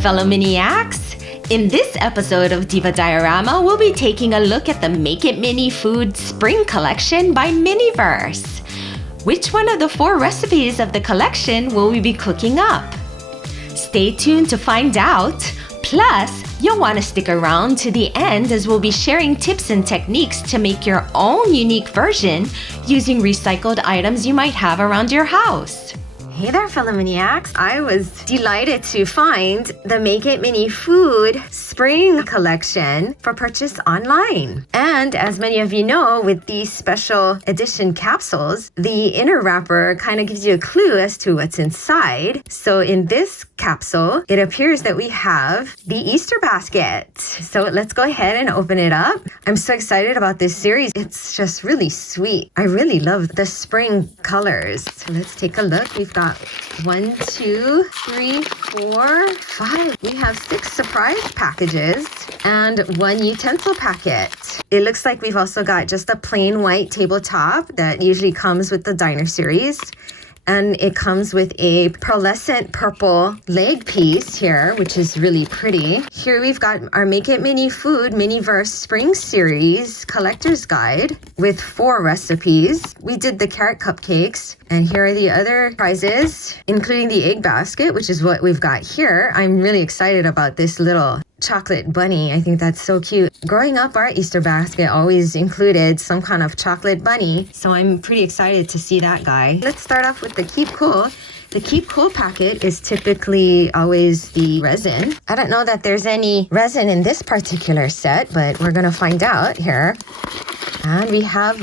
fellow Miniacs! In this episode of Diva Diorama, we'll be taking a look at the Make It Mini Food Spring Collection by Miniverse. Which one of the 4 recipes of the collection will we be cooking up? Stay tuned to find out. Plus, you'll want to stick around to the end as we'll be sharing tips and techniques to make your own unique version using recycled items you might have around your house. Hey there, fellow Miniacs! I was delighted to find the Make It Mini Food Spring Collection for purchase online. And as many of you know, with these special edition capsules, the inner wrapper kind of gives you a clue as to what's inside. So in this capsule, it appears that we have the Easter basket. So let's go ahead and open it up. I'm so excited about this series. It's just really sweet. I really love the spring colors. So let's take a look. We've got 1, 2, 3, 4, 5. We have 6 surprise packages and 1 utensil packet. It looks like we've also got just a plain white tabletop that usually comes with the Diner series. And it comes with a pearlescent purple leg piece here, which is really pretty. Here we've got our Make It Mini Food Miniverse Spring Series Collector's Guide with 4 recipes. We did the carrot cupcakes, and here are the other prizes, including the egg basket, which is what we've got here. I'm really excited about this little chocolate bunny. I think that's so cute. Growing up, our Easter basket always included some kind of chocolate bunny, so I'm pretty excited to see that guy. Let's start off with the Keep Cool. The Keep Cool packet is typically always the resin. I don't know that there's any resin in this particular set, but we're gonna find out here. And we have,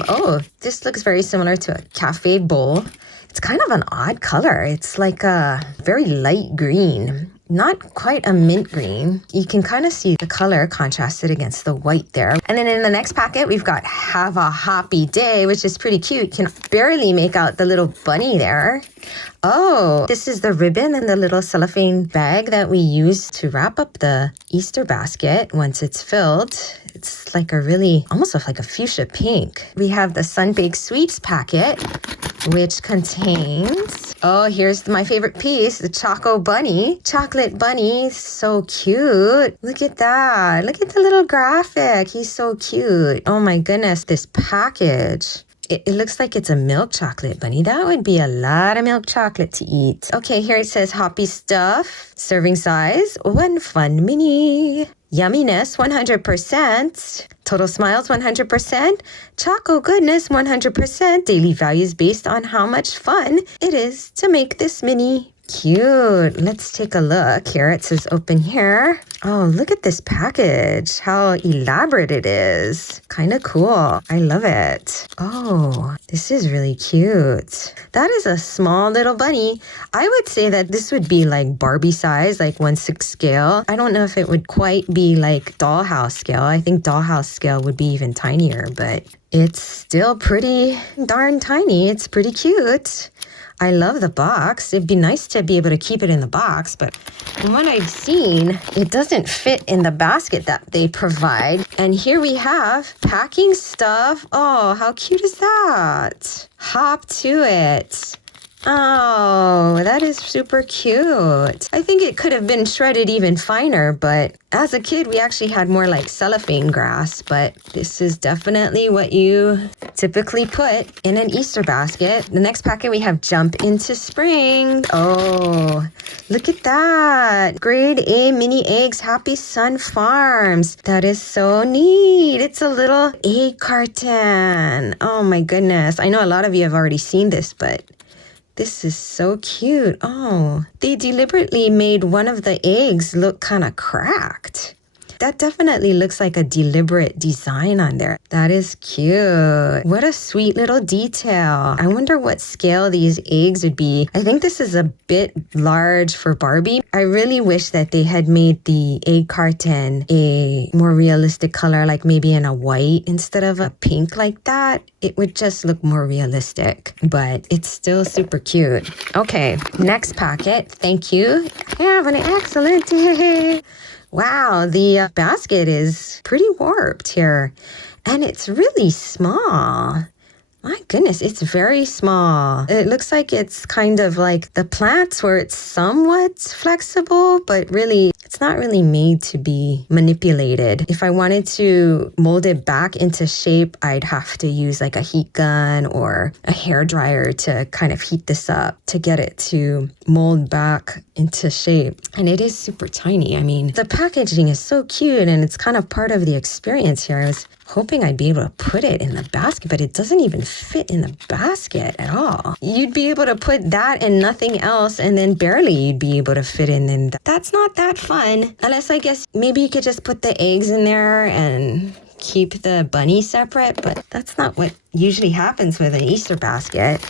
this looks very similar to a cafe bowl. It's kind of an odd color. It's like a very light green. Not quite a mint green. You can kind of see the color contrasted against the white there. And then in the next packet, we've got Have a Happy Day, which is pretty cute. You can barely make out the little bunny there. Oh, this is the ribbon and the little cellophane bag that we use to wrap up the Easter basket once it's filled. It's like a really, almost like a fuchsia pink. We have the Sun-Baked Sweets packet, which contains, here's my favorite piece, the Choco Bunny. Chocolate Bunny, so cute. Look at that. Look at the little graphic. He's so cute. Oh my goodness, this package. It looks like it's a milk chocolate bunny. That would be a lot of milk chocolate to eat. Okay, here it says Hoppy Stuff, serving size, 1 fun mini. Yumminess, 100%. Total smiles, 100%. Choco goodness, 100%. Daily values based on how much fun it is to make this mini. Cute. Let's take a look here. It says open here. Oh, look at this package. How elaborate it is. Kind of cool. I love it. Oh, this is really cute. That is a small little bunny. I would say that this would be like Barbie size, like 1/6 scale. I don't know if it would quite be like dollhouse scale. I think dollhouse scale would be even tinier, but it's still pretty darn tiny. It's pretty cute. I love the box. It'd be nice to be able to keep it in the box, but from what I've seen, it doesn't fit in the basket that they provide. And here we have packing stuff. Oh, how cute is that? Hop to it. Oh, that is super cute. I think it could have been shredded even finer, but as a kid, we actually had more like cellophane grass, but this is definitely what you typically put in an Easter basket. The next packet, we have Jump into Spring. Oh, look at that. Grade A mini eggs, Happy Sun Farms. That is so neat. It's a little egg carton. Oh my goodness. I know a lot of you have already seen this, but this is so cute. Oh, they deliberately made one of the eggs look kind of cracked. That definitely looks like a deliberate design on there. That is cute. What a sweet little detail. I wonder what scale these eggs would be. I think this is a bit large for Barbie. I really wish that they had made the egg carton a more realistic color, like maybe in a white instead of a pink like that. It would just look more realistic, but it's still super cute. Okay, next packet. Thank you. Have an excellent day. Wow, the basket is pretty warped here, and it's really small. My goodness, it's very small. It looks like it's kind of like the plants where it's somewhat flexible, but really it's it's not really made to be manipulated. If I wanted to mold it back into shape, I'd have to use like a heat gun or a hair dryer to kind of heat this up to get it to mold back into shape. And it is super tiny. I mean, the packaging is so cute and it's kind of part of the experience here. I was hoping I'd be able to put it in the basket, but it doesn't even fit in the basket at all. You'd be able to put that and nothing else, and then barely you'd be able to fit in. That's not that fun. Unless I guess maybe you could just put the eggs in there and keep the bunny separate, but that's not what usually happens with an Easter basket.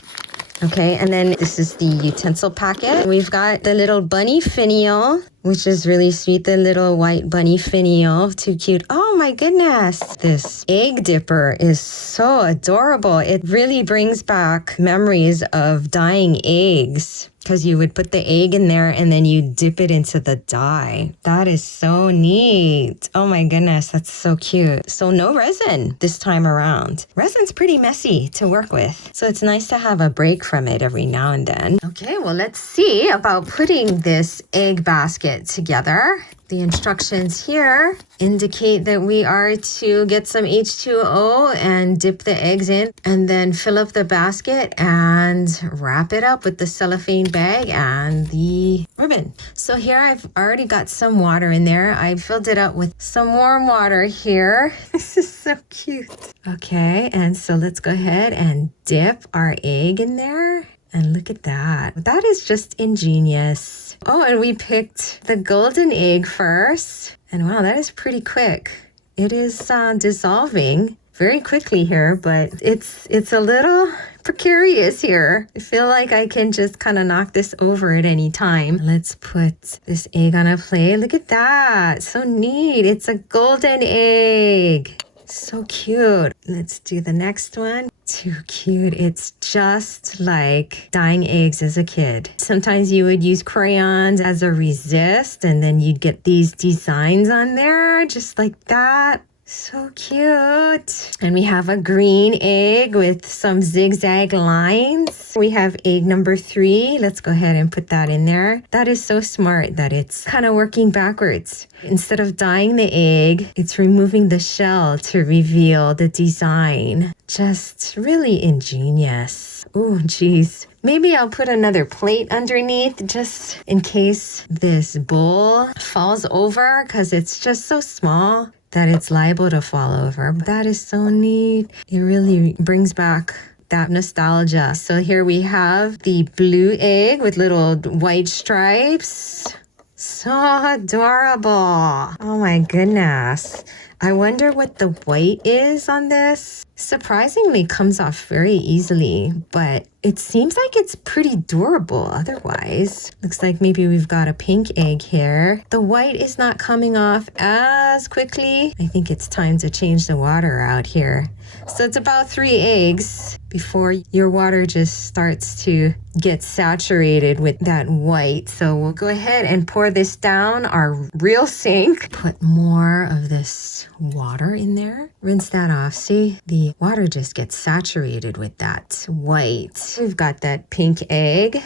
Okay, and then this is the utensil packet. We've got the little bunny finial, which is really sweet. The little white bunny finial, too cute. Oh my goodness. This egg dipper is so adorable. It really brings back memories of dyeing eggs, because you would put the egg in there and then you dip it into the dye. That is so neat. Oh my goodness, that's so cute. So no resin this time around. Resin's pretty messy to work with, so it's nice to have a break from it every now and then. Okay, well, let's see about putting this egg basket together. The instructions here indicate that we are to get some H2O and dip the eggs in and then fill up the basket and wrap it up with the cellophane bag and the ribbon. So here I've already got some water in there. I filled it up with some warm water here. This is so cute. Okay, and so let's go ahead and dip our egg in there. And look at that. That is just ingenious. Oh, and we picked the golden egg first. And wow, that is pretty quick. It is dissolving very quickly here, but it's a little precarious here. I feel like I can just kind of knock this over at any time. Let's put this egg on a plate. Look at that. So neat. It's a golden egg. So cute. Let's do the next one. Too cute. It's just like dyeing eggs as a kid. Sometimes you would use crayons as a resist and then you'd get these designs on there just like that. So cute. And we have a green egg with some zigzag lines. We have egg number 3. Let's go ahead and put that in there. That is so smart that it's kind of working backwards. Instead of dyeing the egg, it's removing the shell to reveal the design. Just really ingenious. Oh, geez. Maybe I'll put another plate underneath just in case this bowl falls over, because it's just so small that it's liable to fall over. But that is so neat. It really brings back that nostalgia. So here we have the blue egg with little white stripes. So adorable. Oh my goodness. I wonder what the white is on this. Surprisingly comes off very easily, but it seems like it's pretty durable otherwise. Looks like maybe we've got a pink egg here. The white is not coming off as quickly. I think it's time to change the water out here. So it's about 3 eggs before your water just starts to get saturated with that white. So we'll go ahead and pour this down our real sink. Put more of this water in there. Rinse that off. See, the water just gets saturated with that white. We've got that pink egg.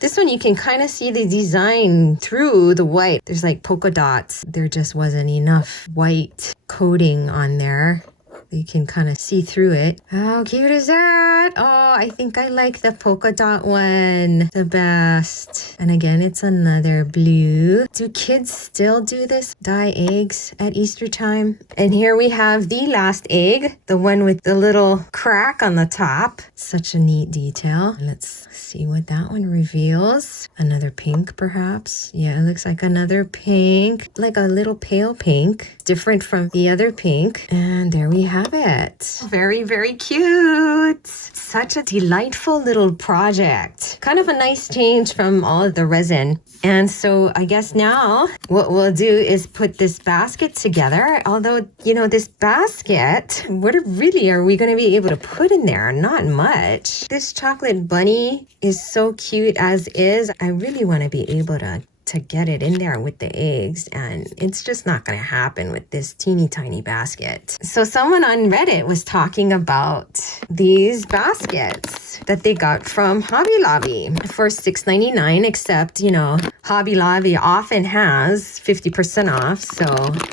This one you can kind of see the design through the white. There's like polka dots. There just wasn't enough white coating on there. You can kind of see through it. How cute is that? Oh, I think I like the polka dot one the best. And again, it's another blue. Do kids still do this? Dye eggs at Easter time? And here we have the last egg, the one with the little crack on the top. Such a neat detail. Let's see what that one reveals. Another pink, perhaps. Yeah, it looks like another pink, like a little pale pink, different from the other pink. And there we have it. Very, very cute. Such a delightful little project. Kind of a nice change from all of the resin. And so I guess now what we'll do is put this basket together. Although, you know, this basket, what really are we going to be able to put in there? Not much. This chocolate bunny is so cute as is. I really want to be able to get it in there with the eggs, and it's just not going to happen with this teeny tiny basket. So someone on Reddit was talking about these baskets. these that they got from Hobby Lobby for $6.99, except, you know, Hobby Lobby often has 50% off. So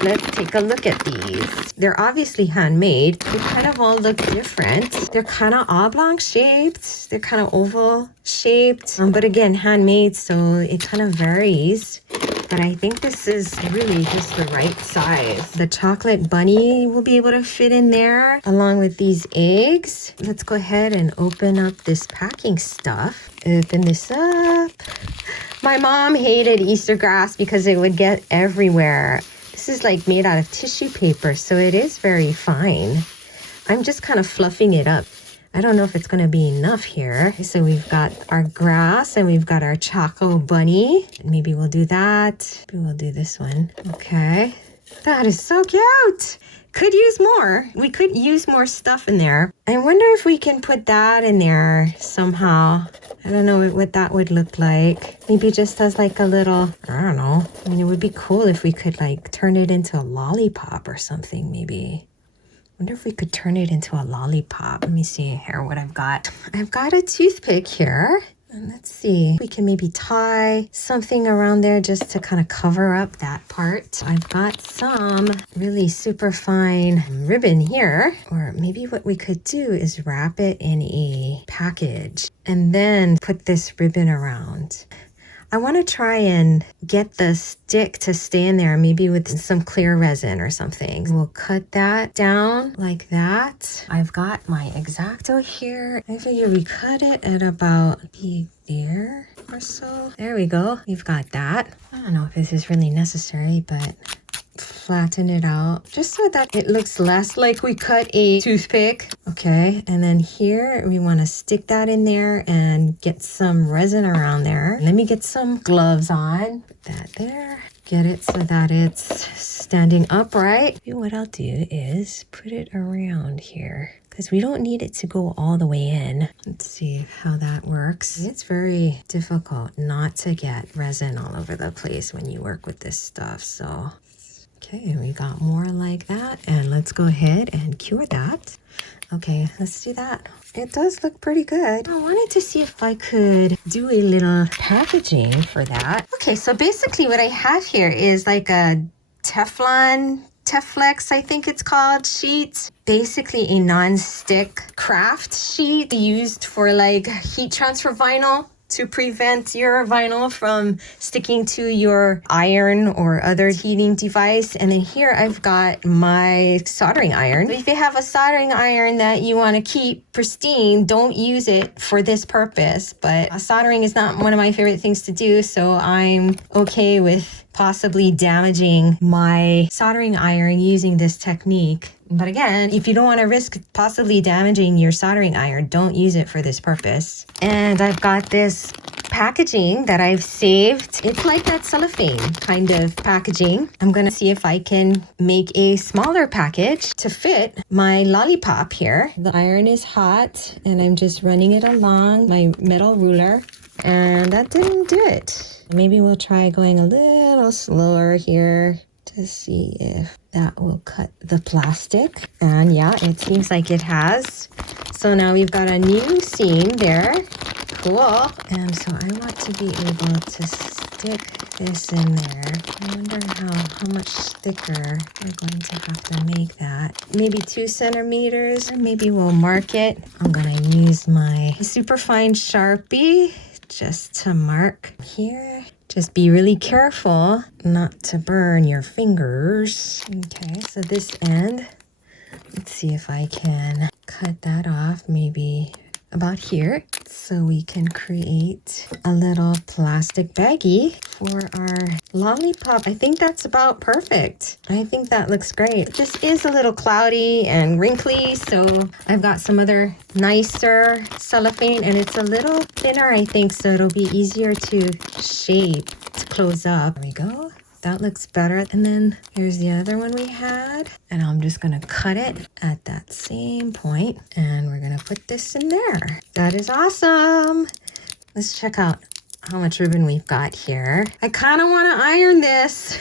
let's take a look at these. They're obviously handmade. They kind of all look different. They're kind of oblong shaped. They're kind of oval shaped. But again, handmade, so it kind of varies. But I think this is really just the right size. The chocolate bunny will be able to fit in there along with these eggs. Let's go ahead and open up this packing stuff. Open this up. My mom hated Easter grass because it would get everywhere. This is like made out of tissue paper, so it is very fine. I'm just kind of fluffing it up. I don't know if it's going to be enough here. So we've got our grass and we've got our Choco Bunny. Maybe we'll do that. Maybe we'll do this one. Okay. That is so cute. Could use more. We could use more stuff in there. I wonder if we can put that in there somehow. I don't know what that would look like. Maybe just as like a little, I don't know. I mean, it would be cool if we could like turn it into a lollipop or something maybe. Wonder if we could turn it into a lollipop. Let me see here what I've got. I've got a toothpick here. And let's see, we can maybe tie something around there just to kind of cover up that part. I've got some really super fine ribbon here. Or maybe what we could do is wrap it in a package and then put this ribbon around. I want to try and get the stick to stay in there, maybe with some clear resin or something. We'll cut that down like that. I've got my X-Acto here. I figure we cut it at about maybe there or so. There we go. We've got that. I don't know if this is really necessary, but flatten it out just so that it looks less like we cut a toothpick. Okay, and then here we want to stick that in there and get some resin around there. Let me get some gloves on. Put that there. Get it so that it's standing upright. Maybe what I'll do is put it around here because we don't need it to go all the way in. Let's see how that works. It's very difficult not to get resin all over the place when you work with this stuff, so okay, we got more like that, and let's go ahead and cure that. Okay, let's do that. It does look pretty good. I wanted to see if I could do a little packaging for that. Okay, so basically what I have here is like a Teflex, I think it's called, sheet. Basically a non-stick craft sheet used for like heat transfer vinyl to prevent your vinyl from sticking to your iron or other heating device. And then here I've got my soldering iron. If you have a soldering iron that you want to keep pristine, don't use it for this purpose. But soldering is not one of my favorite things to do, so I'm okay with possibly damaging my soldering iron using this technique. But again, if you don't want to risk possibly damaging your soldering iron, don't use it for this purpose. And I've got this packaging that I've saved. It's like that cellophane kind of packaging. I'm going to see if I can make a smaller package to fit my lollipop here. The iron is hot and I'm just running it along my metal ruler. And that didn't do it. Maybe we'll try going a little slower here to see if that will cut the plastic. And yeah, it seems like it has. So now we've got a new seam there. Cool. And so I want to be able to stick this in there. I wonder how much thicker we're going to have to make that. Maybe 2 centimeters. Maybe we'll mark it. I'm going to use my super fine Sharpie just to mark here. Just be really careful not to burn your fingers. Okay, so this end, let's see if I can cut that off maybe about here so we can create a little plastic baggie for our lollipop. I think that's about perfect. I think that looks great. This is a little cloudy and wrinkly, so I've got some other nicer cellophane, and it's a little thinner, I think, so it'll be easier to shape to close up. There we go. That looks better. And then here's the other one we had. And I'm just going to cut it at that same point. And we're going to put this in there. That is awesome. Let's check out how much ribbon we've got here. I kind of want to iron this.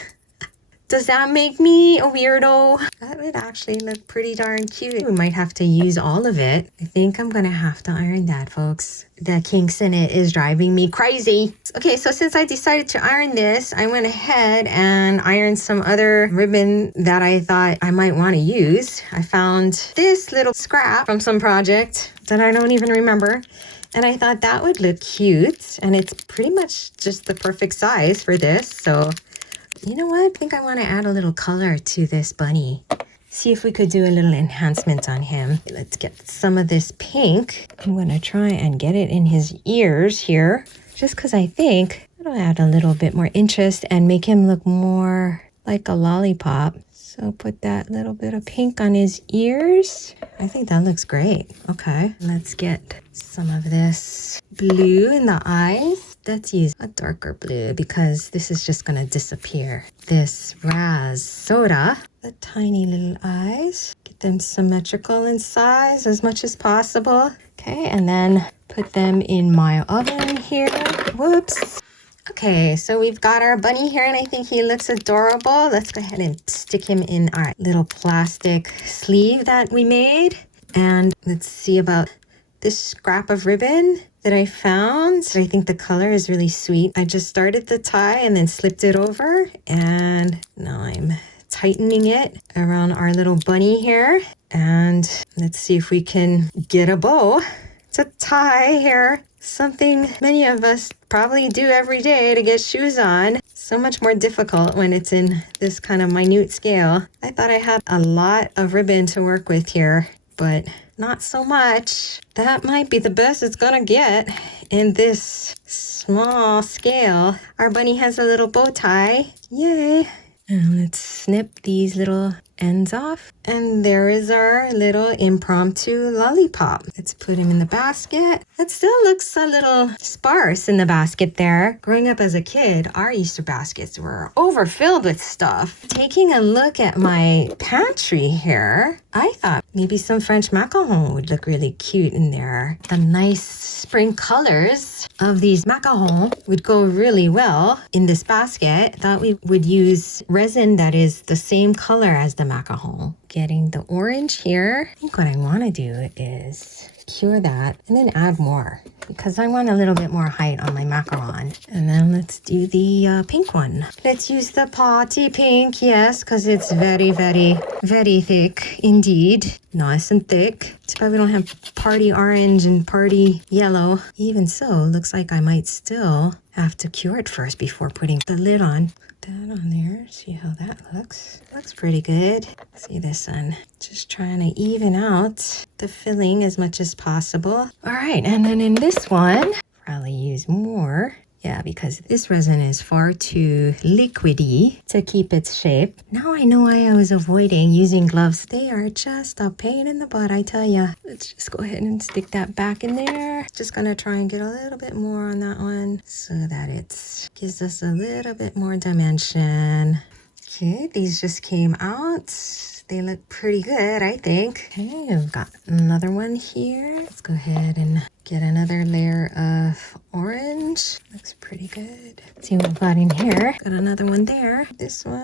Does that make me a weirdo? That would actually look pretty darn cute. We might have to use all of it. I think I'm gonna have to iron that, folks. The kinks in it is driving me crazy. Okay, so since I decided to iron this, I went ahead and ironed some other ribbon that I thought I might want to use. I found this little scrap from some project that I don't even remember. And I thought that would look cute. And it's pretty much just the perfect size for this. So you know what? I think I want to add a little color to this bunny. See if we could do a little enhancement on him. Let's get some of this pink. I'm going to try and get it in his ears here. Just because I think it'll add a little bit more interest and make him look more like a lollipop. So put that little bit of pink on his ears. I think that looks great. Okay, let's get some of this blue in the eyes. Let's use a darker blue because this is just gonna disappear. This Raz Soda, the tiny little eyes. Get them symmetrical in size as much as possible. Okay, and then put them in my oven here. Whoops. Okay, so we've got our bunny here and I think he looks adorable. Let's go ahead and stick him in our little plastic sleeve that we made. And let's see about this scrap of ribbon that I found. I think the color is really sweet. I just started the tie and then slipped it over. And now I'm tightening it around our little bunny here. And let's see if we can get a bow to tie here. Something many of us probably do every day to get shoes on. So much more difficult when it's in this kind of minute scale. I thought I had a lot of ribbon to work with here, but not so much. That might be the best it's gonna get in this small scale. Our bunny has a little bow tie. Yay! And let's snip these little ends off. And there is our little impromptu lollipop. Let's put him in the basket. It still looks a little sparse in the basket there. Growing up as a kid, our Easter baskets were overfilled with stuff. Taking a look at my pantry here, I thought maybe some French macaron would look really cute in there. The nice spring colors of these macarons would go really well in this basket. Thought we would use resin that is the same color as the macaron. Getting the orange here. I think what I want to do is cure that and then add more because I want a little bit more height on my macaron. And then let's do the pink one. Let's use the party pink, yes, because it's very, very, very thick indeed. Nice and thick. Too bad we don't have party orange and party yellow. Even so, looks like I might still have to cure it first before putting the lid on. That on there, see how that looks. Looks pretty good. See this one. Just trying to even out the filling as much as possible. All right, and then in this one, probably use more. Yeah, because this resin is far too liquidy to keep its shape. Now I know why I was avoiding using gloves. They are just a pain in the butt, I tell ya. Let's just go ahead and stick that back in there. Just gonna try and get a little bit more on that one so that it gives us a little bit more dimension. Okay, these just came out. They look pretty good, I think. Okay, I've got another one here. Let's go ahead and get another layer of orange. Looks pretty good. Let's see what we've got in here. Got another one there. This one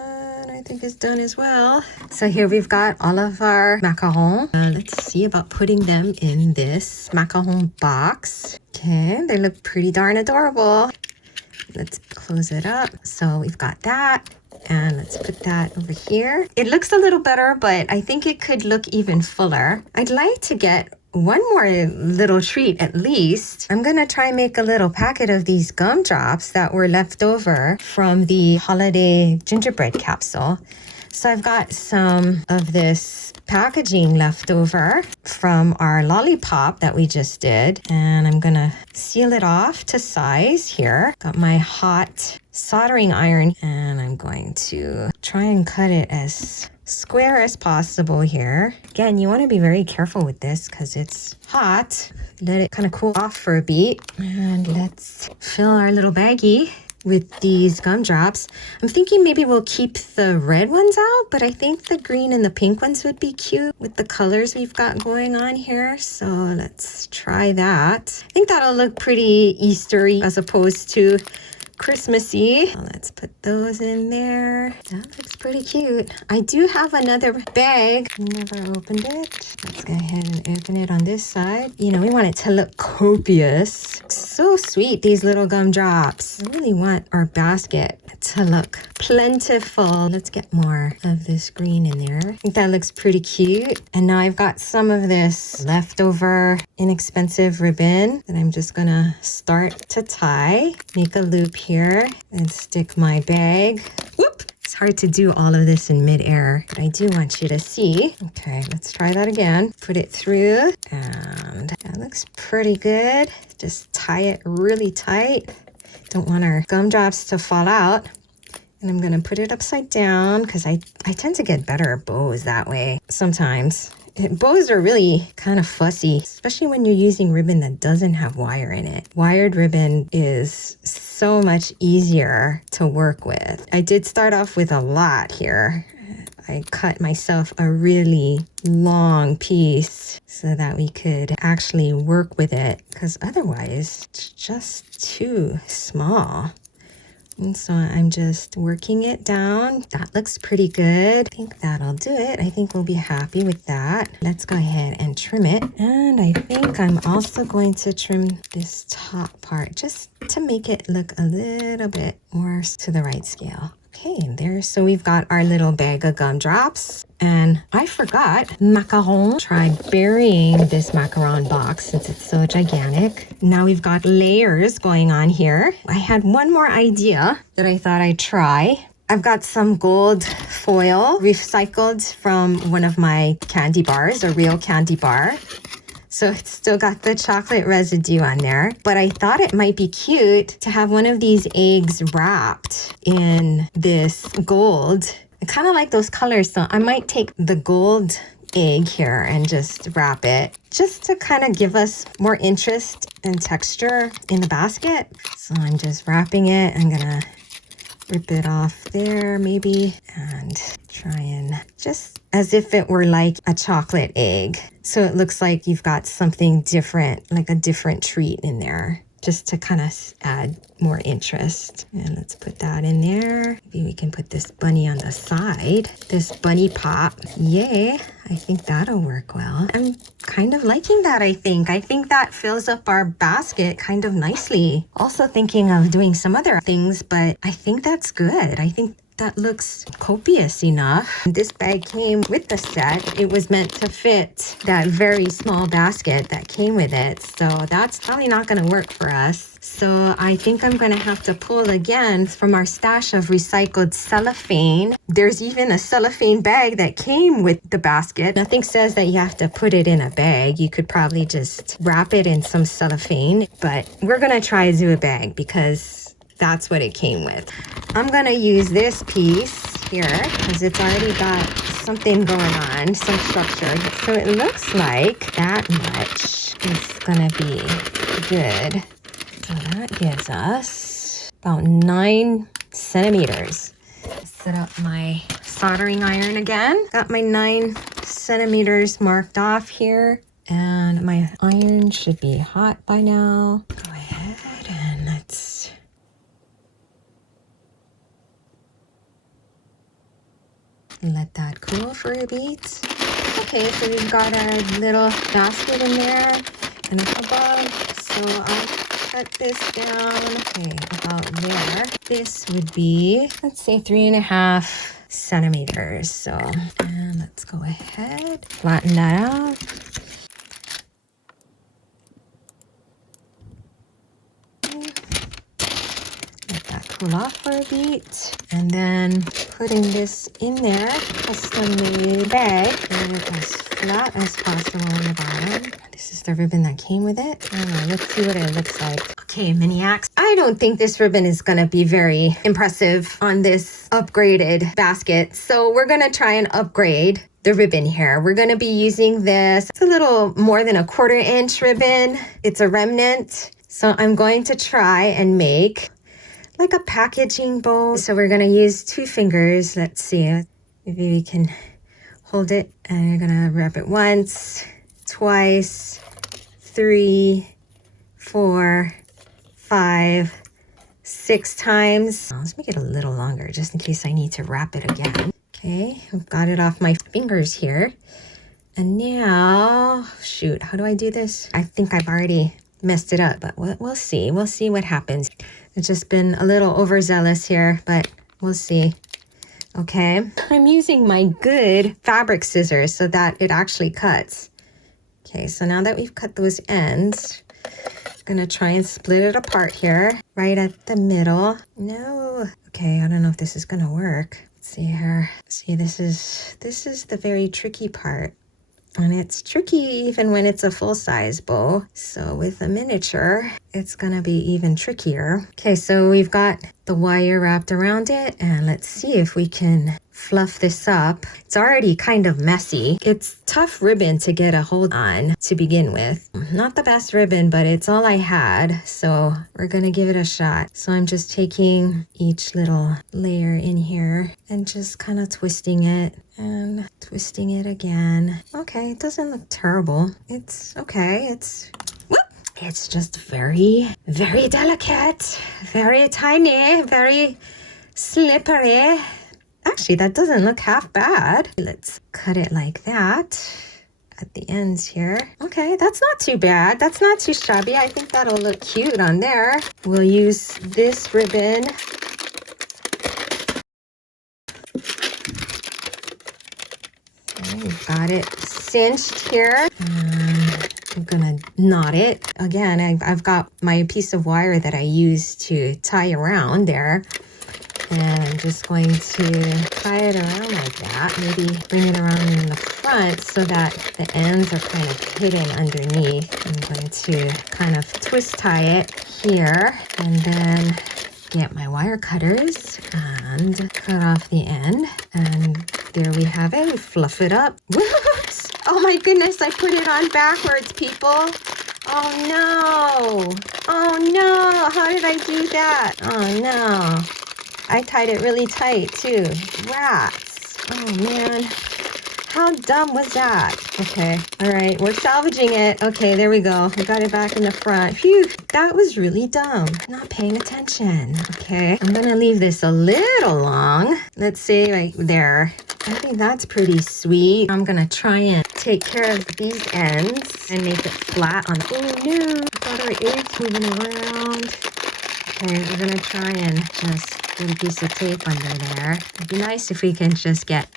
I think is done as well. So here we've got all of our macarons. Let's see about putting them in this macaron box. Okay, they look pretty darn adorable. Let's close it up. So we've got that. And let's put that over here. It looks a little better, but I think it could look even fuller. I'd like to get one more little treat at least. I'm gonna try and make a little packet of these gumdrops that were left over from the Holiday Gingerbread capsule. So I've got some of this packaging left over from our Lollipop that we just did. And I'm gonna seal it off to size here. Got my hot soldering iron and I'm going to try and cut it as square as possible here. Again, you want to be very careful with this because it's hot. Let it kind of cool off for a beat. And let's fill our little baggie with these gumdrops. I'm thinking maybe we'll keep the red ones out, but I think the green and the pink ones would be cute with the colors we've got going on here. So let's try that. I think that'll look pretty Eastery as opposed to Christmassy. Let's put those in there. That looks pretty cute. I do have another bag. Never opened it. Let's go ahead and open it on this side. You know, we want it to look copious. So sweet, these little gumdrops. I really want our basket to look plentiful. Let's get more of this green in there. I think that looks pretty cute. And now I've got some of this leftover inexpensive ribbon that I'm just gonna start to tie. Make a loop here and stick my bag. Whoop! It's hard to do all of this in midair, but I do want you to see. Okay, let's try that again. Put it through, and that looks pretty good. Just tie it really tight. Don't want our gumdrops to fall out. And I'm gonna put it upside down because I tend to get better at bows that way sometimes. Bows are really kind of fussy, especially when you're using ribbon that doesn't have wire in it. Wired ribbon is so much easier to work with. I did start off with a lot here. I cut myself a really long piece so that we could actually work with it, because otherwise it's just too small. And so I'm just working it down. That looks pretty good. I think that'll do it. I think we'll be happy with that. Let's go ahead and trim it. And I think I'm also going to trim this top part just to make it look a little bit more to the right scale. Okay, there. So we've got our little bag of gumdrops. And I forgot macaron. Tried burying this macaron box since it's so gigantic. Now we've got layers going on here. I had one more idea that I thought I'd try. I've got some gold foil recycled from one of my candy bars, a real candy bar. So it's still got the chocolate residue on there. But I thought it might be cute to have one of these eggs wrapped in this gold. I kind of like those colors, so I might take the gold egg here and just wrap it just to kind of give us more interest and texture in the basket. So I'm just wrapping it. I'm gonna rip it off there maybe and try and just as if it were like a chocolate egg. So it looks like you've got something different, like a different treat in there, just to kind of add more interest. And let's put that in there. Maybe we can put this bunny on the side, this bunny pop. Yay, I think that'll work well. I'm kind of liking that, I think. I think that fills up our basket kind of nicely. Also thinking of doing some other things, but I think that's good. I think that looks copious enough. This bag came with the set. It was meant to fit that very small basket that came with it. So that's probably not going to work for us. So I think I'm going to have to pull again from our stash of recycled cellophane. There's even a cellophane bag that came with the basket. Nothing says that you have to put it in a bag. You could probably just wrap it in some cellophane. But we're going to try to do a bag because that's what it came with. I'm gonna use this piece here because it's already got something going on, some structure. So it looks like that much is gonna be good. So that gives us about 9 centimeters. Set up my soldering iron again. Got my 9 centimeters marked off here. And my iron should be hot by now. Go ahead and let's let that cool for a bit. Okay, so we've got our little basket in there and a hubbub. So I'll cut this down, okay, about there. This would be, let's say 3.5 centimeters. So, and let's go ahead, flatten that out. Cool off for a beat, and then putting this in there, custom made bag, get it as flat as possible on the bottom. This is the ribbon that came with it. I don't know, let's see what it looks like. Okay, Miniacs. I don't think this ribbon is gonna be very impressive on this upgraded basket, so we're gonna try and upgrade the ribbon here. We're gonna be using this. It's a little more than a 1/4 inch ribbon. It's a remnant, so I'm going to try and make like a packaging bowl. So we're gonna use 2 fingers. Let's see, maybe we can hold it, and you're gonna wrap it once, twice, 3, 4, 5, 6 times. Let's make it a little longer just in case I need to wrap it again. Okay, I've got it off my fingers here. And now, shoot, how do I do this? I think I've already messed it up, but we'll see. We'll see what happens. It's just been a little overzealous here, but we'll see. Okay, I'm using my good fabric scissors so that it actually cuts. Okay, so now that we've cut those ends, I'm gonna try and split it apart here, right at the middle. No, okay, I don't know if this is gonna work. Let's see here. See, this is the very tricky part. And it's tricky even when it's a full-size bow. So with a miniature, it's gonna be even trickier. Okay, so we've got the wire wrapped around it, and let's see if we can fluff this up. It's already kind of messy. It's tough ribbon to get a hold on to begin with. Not the best ribbon, but it's all I had. So we're gonna give it a shot. So I'm just taking each little layer in here and just kind of twisting it and twisting it again. Okay, it doesn't look terrible. It's okay. It's just very, very delicate, very tiny, very slippery. Actually, that doesn't look half bad. Let's cut it like that at the ends here. Okay, that's not too bad. That's not too shabby. I think that'll look cute on there. We'll use this ribbon. Okay, we've got it cinched here. I'm gonna knot it. Again, I've got my piece of wire that I use to tie around there. And I'm just going to tie it around like that. Maybe bring it around in the front so that the ends are kind of hidden underneath. I'm going to kind of twist tie it here and then get my wire cutters and cut off the end. And there we have it. We fluff it up. Whoops! Oh my goodness, I put it on backwards, people. Oh no! Oh no! How did I do that? Oh no! I tied it really tight too. Rats. Oh man. How dumb was that? Okay. All right. We're salvaging it. Okay. There we go. We got it back in the front. Phew. That was really dumb. Not paying attention. Okay. I'm going to leave this a little long. Let's see right there. I think that's pretty sweet. I'm going to try and take care of these ends and make it flat on. Oh no. We've got our eggs moving around. Okay. We're going to try and just get a piece of tape under there. It'd be nice if we can just get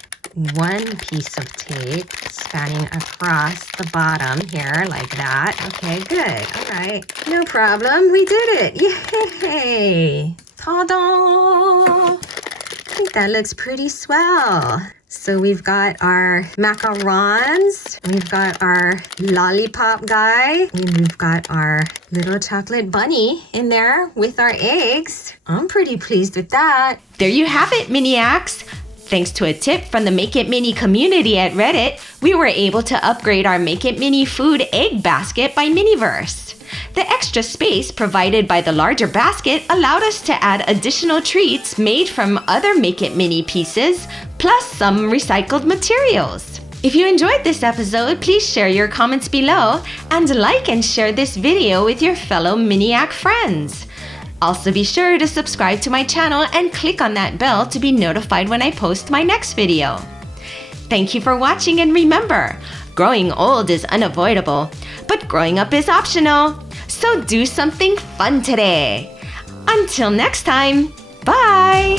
one piece of tape spanning across the bottom here like that. Okay, good. All right. No problem. We did it. Yay. Ta-da! I think that looks pretty swell. So we've got our macarons, we've got our lollipop guy, and we've got our little chocolate bunny in there with our eggs. I'm pretty pleased with that. There you have it, Miniacs. Thanks to a tip from the Make It Mini community at Reddit, we were able to upgrade our Make It Mini food egg basket by Miniverse. The extra space provided by the larger basket allowed us to add additional treats made from other Make It Mini pieces, plus some recycled materials. If you enjoyed this episode, please share your comments below and like and share this video with your fellow Miniac friends. Also be sure to subscribe to my channel and click on that bell to be notified when I post my next video. Thank you for watching, and remember, growing old is unavoidable, but growing up is optional. So do something fun today. Until next time, bye!